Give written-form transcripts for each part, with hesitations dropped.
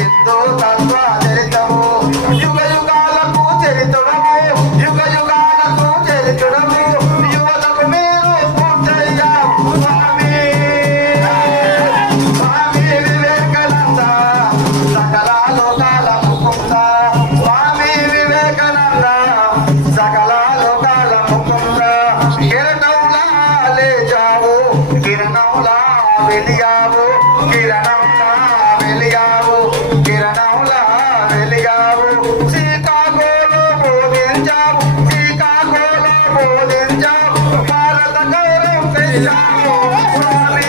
ఎంతో తత్వ చరితము యుగ యుగాలకు చరితుడము యుగ యుగాలకు చరితుడము యువతకు మీరు పూర్తయ్యాము స్వామి స్వామి వివేకానంద సకల లోకాల ముకుంద స్వామి వివేకానంద సకల లోకాల ముకుంద కిరణంలా లేచావు కిరణంలా వెలిగావు కిరణంలా వెలిగావు కిరణంలా వెలిగావు శ్రీకాకుళంలో బోధించావు శ్రీకాకుళంలో బోధించావు భారత గౌరవం పెంచావు స్వామి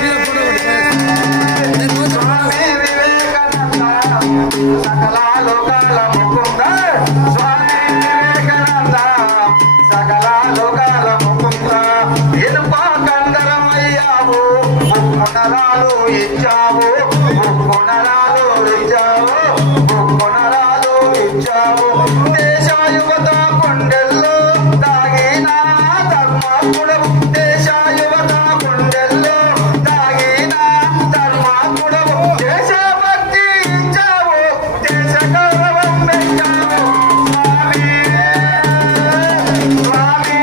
స్వామి వివేకానంద సకల లోకాల ముకుంద స్వామి వివేకానంద సకల లోకాల ముకుంద ఎనుప కందరమయ్యావు ముక్కునరాలు ఇచ్చావు ముక్కునరాలు ఇచ్చావు ముక్కునరాలు ఇచ్చావు దేశ యువత గుండెల్లో దాగిన ధర్మాత్ముడవు దేశ యువత గుండెల్లో దాగిన ధర్మాత్ముడవు దేశభక్తి ఇచ్చావు దేశ గౌరవం పెంచావు స్వామి స్వామి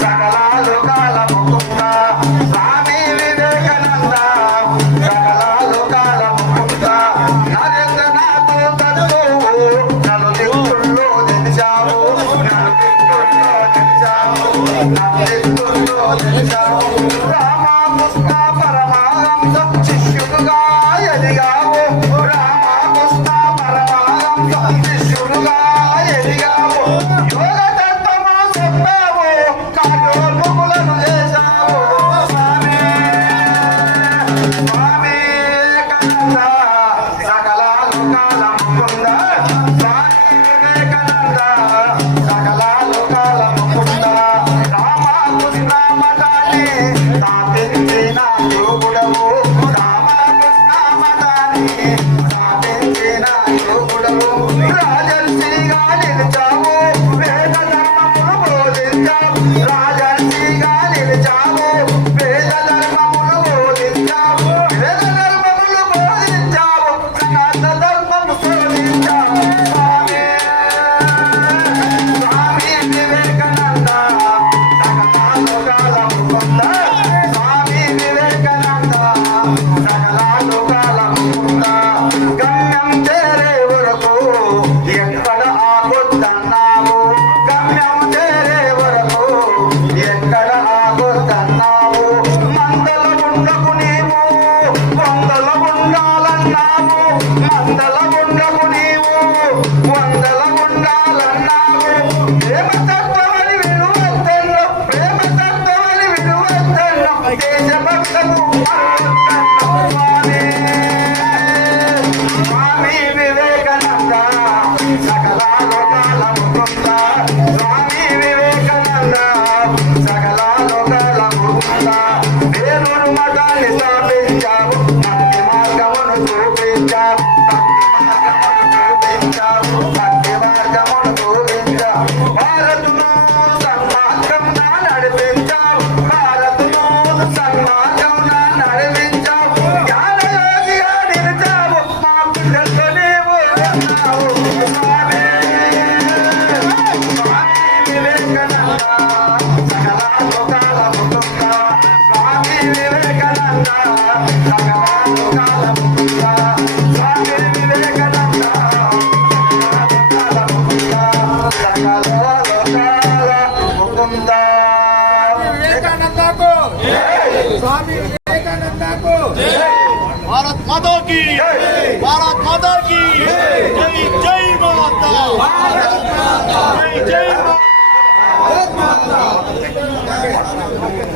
సకల లోకాల ముకుంద స్వామి వివేకానంద సకల లోకాల ముకుంద నరేంద్రనాథ్ తత్తువు నలు దిక్కుల్లో నిలిచావు నలు దిక్కుల్లో నిలిచావు నలు దిక్కుల్లో నిలిచావు రామకృష్ణ పరమహంస శిష్యుడుగా ఎదిగావు రామకృష్ణ పరమహంస శిష్యుడుగా ఎదిగావు యోగ తత్వము చెప్పావు కార్యోన్ముఖులను చేశావు స్వామి స్వామి వివేకానంద సకల లోకాల ముకుంద స్వామి వివేకానంద సకల లోకాల ముకుంద రామకృష్ణ మతాన్ని స్థాపించిన యోగుడవు రామకృష్ణ మతాన్ని స్థాపించిన యోగుడవు రాజర్షిగా నిలిచావు వేద ధర్మములు బోధించావు రాజర్షిగా నిలిచావు వేద ధర్మములు బోధించావు వేద ధర్మములు బోధించావు సనాతన ధర్మము శోధించావు స్వామి స్వామి వివేకానంద సకల లోకాల ముకుంద స్వామి వివేకానంద సకల లోకాల ముకుంద గమ్యం చేరే వరకు ఎక్కడ ఆగొద్దన్నావు గమ్యం చేరే వరకు ఎక్కడ ఆగొద్దన్నావు మందల ఉండకు నీవు వందల ఉండాలన్నావు మందల ఉండకు నీవు వందల ఉండాలన్నావు ప్రేమ తత్వమని విలువద్దన్ను ప్రేమ తత్వమని విలువద్దన్ను దేశభక్తకు స్వామి స్వామి వివేకానంద సకల లోకాల ముకుంద స్వామి వివేకానంద సకల లోకాల ముకుంద వేరును మతాన్ని స్థాపించావు భక్తి మార్గమును చూపించావు భక్తి మార్గమును చూపించావు భారతును సన్మార్గమున నడిపించావు భారతును సన్మార్గమున నడిపించావు జ్ఞానయోగిగా నిలిచావు మా గుండెల్లో నీవు ఉన్నావు స్వామి స్వామి వివేకానంద సకల లోకాల ముకుంద స్వామి వివేకానంద సకల లోకాల ముకుంద స్వామి వివేకానంద సకల లోకాల ముకుంద विवेकानंदा को स्वामी विवेकानंदा को भारत माता की भारत माता की जय जय माता जय जय माता।